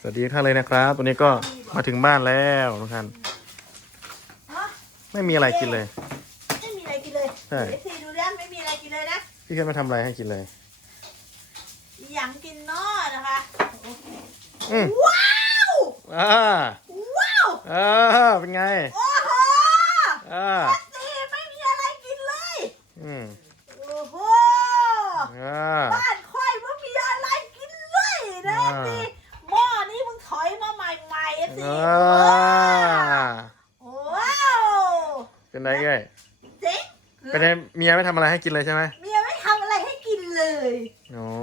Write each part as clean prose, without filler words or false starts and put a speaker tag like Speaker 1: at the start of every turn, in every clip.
Speaker 1: สวัสดีท่านเลยนะครับวันนี้ก็มาถึงบ้านแล้วทุกท่านไม่มีอะไรกินเลย
Speaker 2: ไม่มีอะไรกินเลย
Speaker 1: ใช่
Speaker 2: ทีดูด้ไม่มีอะไรกินเลยนะ
Speaker 1: พี่ขึ้นมาทำอะไรให้กินเลย
Speaker 2: อย่างกินนอนะคะ
Speaker 1: อืม
Speaker 2: ว้าวว้าว
Speaker 1: เป็นไง
Speaker 2: โอ้โหทีไม่มีอะไรกินเลยโอ้โหบ้านค่อยไม่มีอะไรกินเลยนะทีหม้อนี้มึงถอยมาใหม่ๆทีว้าว
Speaker 1: เป็นไงเอ้ย
Speaker 2: เจ๊ง
Speaker 1: เป็นไงเมียไม่ทำอะไรให้กินเลยใช่ไหม
Speaker 2: เมียไม่ทำอะไรให้กินเลย
Speaker 1: โอ้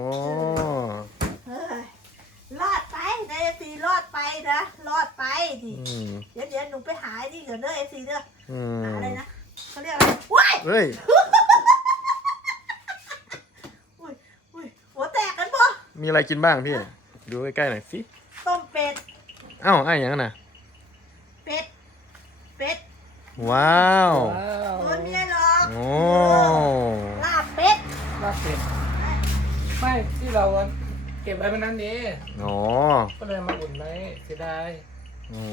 Speaker 2: รอดไปนายซีรอดไปนะรอดไปดิเดี๋ยวหนูไปหานี่เดี๋ยวเด้อเอซีเด้อหาอะไรนะเขาเรียกอะไรว้าย
Speaker 1: เฮ้ย
Speaker 2: อุ้ยหัวแตกกันปะ
Speaker 1: มีอะไรกินบ้างพี่ดูใกล้ๆหน่อยสิ
Speaker 2: ต้มเป็ด
Speaker 1: เอ้าไอ้ยังน่ะ
Speaker 2: เป็ด
Speaker 1: ว้าว
Speaker 2: ตัวเมียหรอ
Speaker 1: โอ้
Speaker 2: ลาบเป็ด
Speaker 3: ไม่ที่เราเก็บไว้เป็นนั้นนี้
Speaker 1: โอ้
Speaker 3: ก็เลยมาอุ่นไว้เสียดาย
Speaker 1: โอ้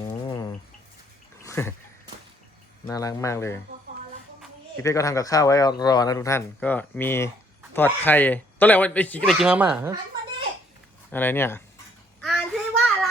Speaker 1: น่ารักมากเลยพี่เพชรก็ทำกับข้าวไว้รอนะทุกท่านก็มีทอดไข่ตอนแรกว่าไอ้ขี้ก็ได้กินมาม่าฮะอะไรเนี่ย
Speaker 2: อ่านซิว่าอะไร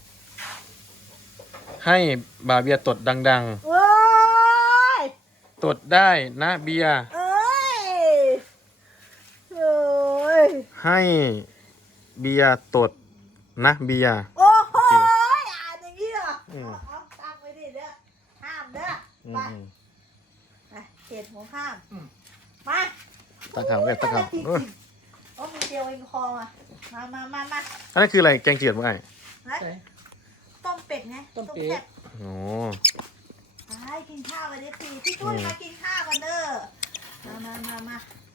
Speaker 1: ให้บาเบียตดดัง
Speaker 2: โอ้ย
Speaker 1: ๆตดได้นะเบีย
Speaker 2: โอ้ย
Speaker 1: ให้เบียตดนะเบีย
Speaker 2: โอ้โหอ่านอย่างนี้เหรอเอาตั้งไว้ดิเด้อห้ามเด้อไปเขตหัวข้ามมา
Speaker 1: ตะขาวตะขาว
Speaker 2: โอ้มีเดียวเองคอมา
Speaker 1: อันนั้นคืออะไรแกงเจียดมั้งไง
Speaker 2: ต้มเป็ดไงต้มเป็ด
Speaker 1: โอ้
Speaker 2: ไปกินข้าวกันดิพี่ตุ้ยมากินข้าวกันเด้อมา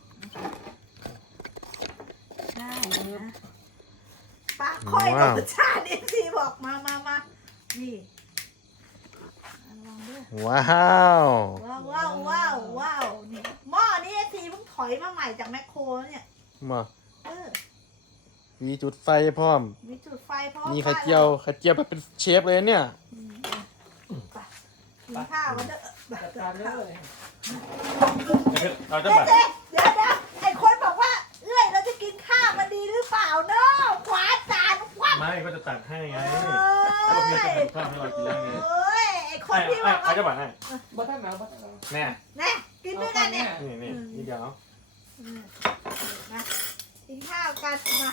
Speaker 2: ได้นะปลาค่อยกับชาดิซีบอกมานี่ลองด้วย
Speaker 1: ว้าว
Speaker 2: นี่หม้อนี่ซีเพิ่งถอยมาใหม่จากแมคโครเนี่ย
Speaker 1: มามีจุดไฟพร้อม
Speaker 2: มีจุดไฟพร้อม
Speaker 1: มีไข่เจียวแบบเป็นเชฟเลยเนี่ย
Speaker 2: กินข้าวกันเด้อ
Speaker 3: จัดการเลย
Speaker 1: เอาจะแบบ
Speaker 2: เดี๋ยวไอ้คนบอกว่าเราจะกินข้าวมันดีหรือเปล่าเนาะขวาจานวัด
Speaker 1: ไม่ก็จะตัดให้ไงก็พี่จะทำข้าวให้เรากินแล้วไง
Speaker 2: ไอ้คนที่บอกว่า
Speaker 1: จะแบบให้
Speaker 3: บ้านหนาว
Speaker 1: แน่
Speaker 2: กินด้วยกันเนี่ย
Speaker 1: นี่เดี๋ยว
Speaker 2: มากินข้าวกันมา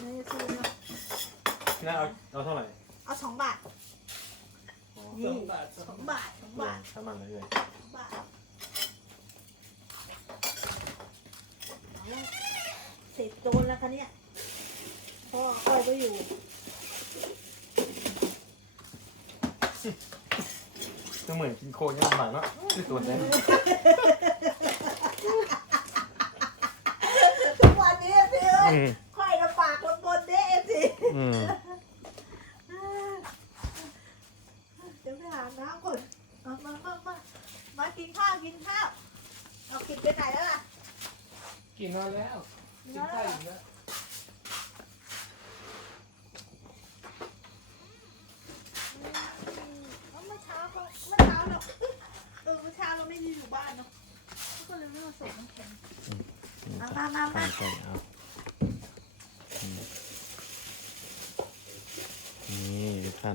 Speaker 1: น่าเอาเท่าไหร่
Speaker 2: เอา2 บาทนี่2 บาท
Speaker 1: ทำมันเลย
Speaker 2: บาทเสร็จโจรแล้วคะเนี่ยพ่อค่อยก็อยู่
Speaker 1: ก็เหมือนกินโคยังลำบากเนาะที่ส่วนนี้
Speaker 2: ทุกวันนี้สิค่อยลำบากลำบนเด้สิเดี๋ยวไปหาน้ำก่อนมากินข้าวเอากินไปไหนแล้วล่ะ
Speaker 3: กินนอนแล้วกินข้าวอยู่แล้ว
Speaker 2: เมื่อเช้าเราไม่ได้อยู่บ้านเนาะก็เลยไม่มาส่งน้ำแข็งมา
Speaker 1: นี่ท่าน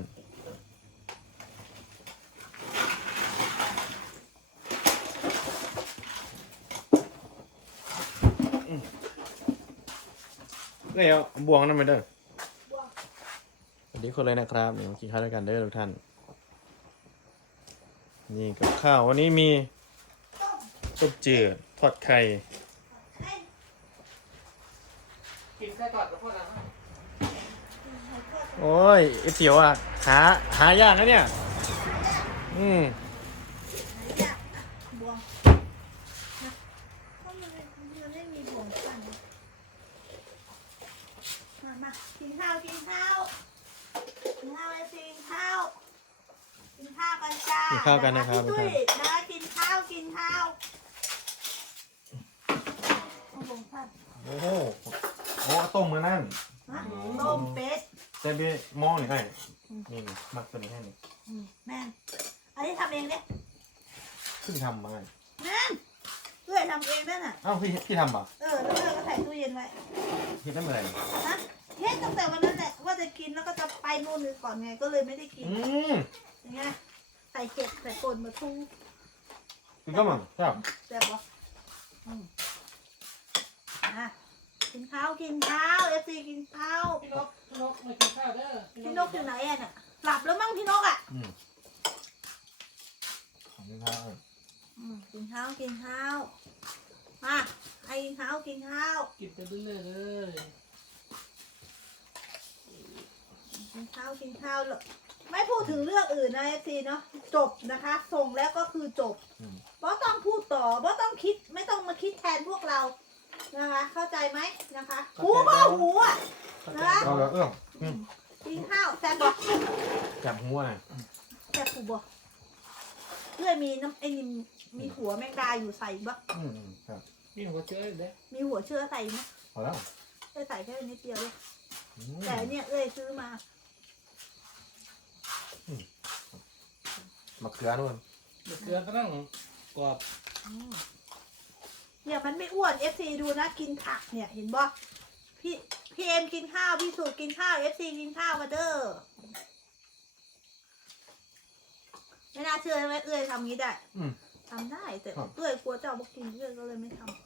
Speaker 1: เอาบวงนั่นไปเด้อสวัสดีคนเลยนะครับเดี๋ยวมากินข้าวด้วยกันเด้อทุกท่านนี่กับข้าววันนี้มีต้มจืดทอดไข่
Speaker 3: กินแค่ก่อนกับพวกเรา
Speaker 1: โอ้ยไอเตี๋ยวอ่ะหายากนะเนี่ย
Speaker 2: บวงเพราะมันไม่มีบวงกันมากินข้าวไอ้กินข้าวกันจ้า
Speaker 1: กินข้าวกันนะครับทุกท่าน
Speaker 2: กินข้าว
Speaker 1: โอ้ต้มมือนั่น
Speaker 2: ต้มเป็ด
Speaker 1: แต่เบี้ยมองนี่ให้นี่มักตัวนี้ให้นี่
Speaker 2: แม่นอันนี้ทำเองเนี่ย
Speaker 1: เพิ่งทำมา
Speaker 2: แม่นเพื่อนทำเองนั่นน่ะ
Speaker 1: เอ้าพี่ทำป่ะ
Speaker 2: แล้วเพื่อนก็ใส่ตู้เย็นไว้
Speaker 1: พี่ได้เมื่อไหร่
Speaker 2: ฮะเฮ็ดตั้งแต่วันนั้นแหละว่าจะกินแล้วก็จะไปนู่นเลยก่อนไงก็เลยไม่ได้กินอย่างเงี้ยใส่เห็ดใส่ป่นมาทุ่ง
Speaker 1: คือก็มันครับ
Speaker 2: แซ่บบ่กินข้าวเอฟซีกินข้าว
Speaker 3: พี่นกมากินข้าวเด้อ
Speaker 2: พี่นกอยู่ไหนอ่ะเนี่ยหลับแล้วมั้งพี่นกอ่ะ
Speaker 1: ของนี่ครับ
Speaker 2: กินข้าวมาให้กินข้าว
Speaker 3: กินไปเรื่อยๆเลย
Speaker 2: กินข้าวเลยไม่พูดถึงเรื่องอื่นนะเอฟซีเนาะจบนะคะ ส่งแล้วก็คือจบเพราะต้องพูดต่อเพราะต้องคิดไม่ต้องมาคิดแทนพวกเรานะคะเข้าใจไหมนะคะหูอ่ะนะคะ
Speaker 1: เราแบบ
Speaker 2: กินข้าวแซ่บบ่
Speaker 1: จับหัวหน่อย
Speaker 2: แซ่บกูบ่เพื่อมีน้ำไอ้นี่มีหัวแมงดาอยู่ใส่บ่
Speaker 1: ครับ
Speaker 3: มีหัวเชื้ออยู่เด้อ
Speaker 2: มีหัวเชื้อใส่ไหม
Speaker 1: พอแล้ว
Speaker 2: ใส่แค่นิดเดียวเลยแต่เนี่ยซื้อมา
Speaker 1: มะเขือนู่น
Speaker 3: เดี๋ยวเกลือก็ต้องกรอบ
Speaker 2: เนี่ยมันไม่อ้วน FC ดูนะกินผักเนี่ยเห็นบ่พี่เอ็มกินข้าวพี่สูตรกินข้าว FC กินข้าวมาเด้อไม่น่าเชื่อไหมเอื้อยทำงี้ได้ทำได้แต่เอื้อยกลัวเจ้าบอกกินเอื้อยก็เลยไม่ทำ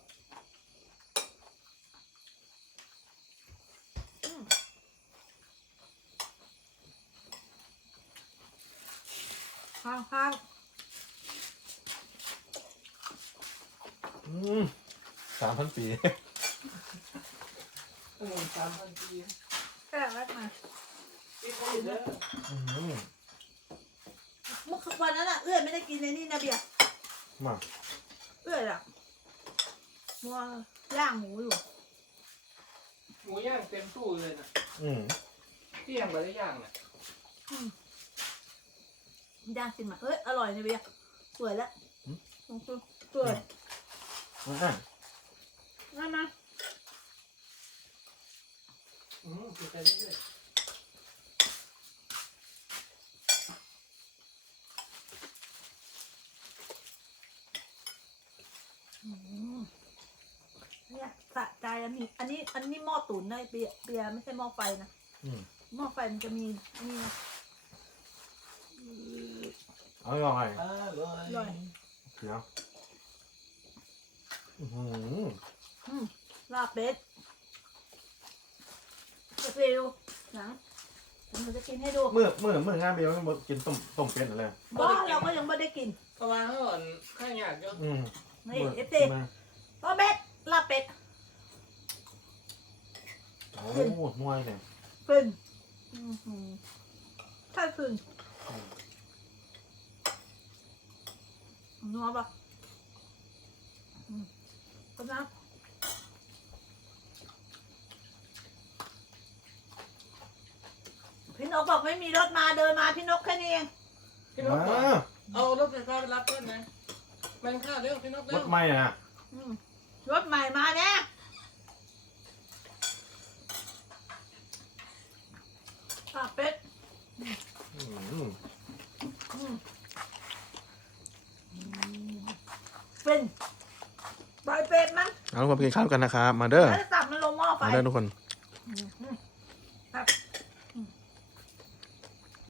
Speaker 2: ข้าง
Speaker 1: 3,000 ปี
Speaker 3: 3,000 ปี
Speaker 2: แค่แรกมา
Speaker 3: พี่เขาอยู่เด้อ
Speaker 2: เมื่อวันนั้นเอื้อยไม่ได้กินในนี่นะเบียร์
Speaker 1: มา
Speaker 2: เอื้อยอะมัวย่างหมูอยู่
Speaker 3: หมูย่างเต็มตู้เลยนะ
Speaker 1: Ừ.
Speaker 3: ที่ยังไม่ได้ย่างน่ะ
Speaker 2: ย่างกินมาอร่อยนะเบียร์สวยแล้วสวย
Speaker 1: อ่ะ
Speaker 2: มา
Speaker 3: กินไปเรื่อย
Speaker 2: เนี่ยสะใจอันนี้หม้อตุ๋นนะเบียร์ไม่ใช่หม้อไฟนะหม้อไฟมันจะมีนี่นะ
Speaker 1: เอาลองไง
Speaker 3: ๆอร่อย
Speaker 2: อร่อย
Speaker 1: เดี๋ยว
Speaker 2: ลาบเป็ดจะไปดูหนังเราจะกินให้ดู
Speaker 1: เมื่องานเบลมันกินต้มเป็ดอะไร
Speaker 2: บ้าเราก็ยังไม่ได้กิน
Speaker 3: เพราะว่าเขาอ่อนข้างยากเยอะ
Speaker 2: นี่เอฟซีลาบเป็ด
Speaker 1: โอ้มวยเนี่ย
Speaker 2: ฟินใช่ฟินนัวปะก็นะพี่นกบอกไม่มีรถมาเดินมาพี่นกแค่นี้เอง
Speaker 3: พี่นกบอกเอารถไฟฟ้าไปรับเพื่อนนะมันข้าวเร็วพี่นก
Speaker 1: ร
Speaker 3: เร็ว
Speaker 1: ถไม่นะ
Speaker 2: รถใหม่มาแน่เป็ดเป็นใบเป็ดมั้ง
Speaker 1: เอาทุกคนไปกินข้าวกันนะครับมาเด้อ
Speaker 2: แล้วจะตับมันลงหม้อไฟ
Speaker 1: มาเด้อทุกคน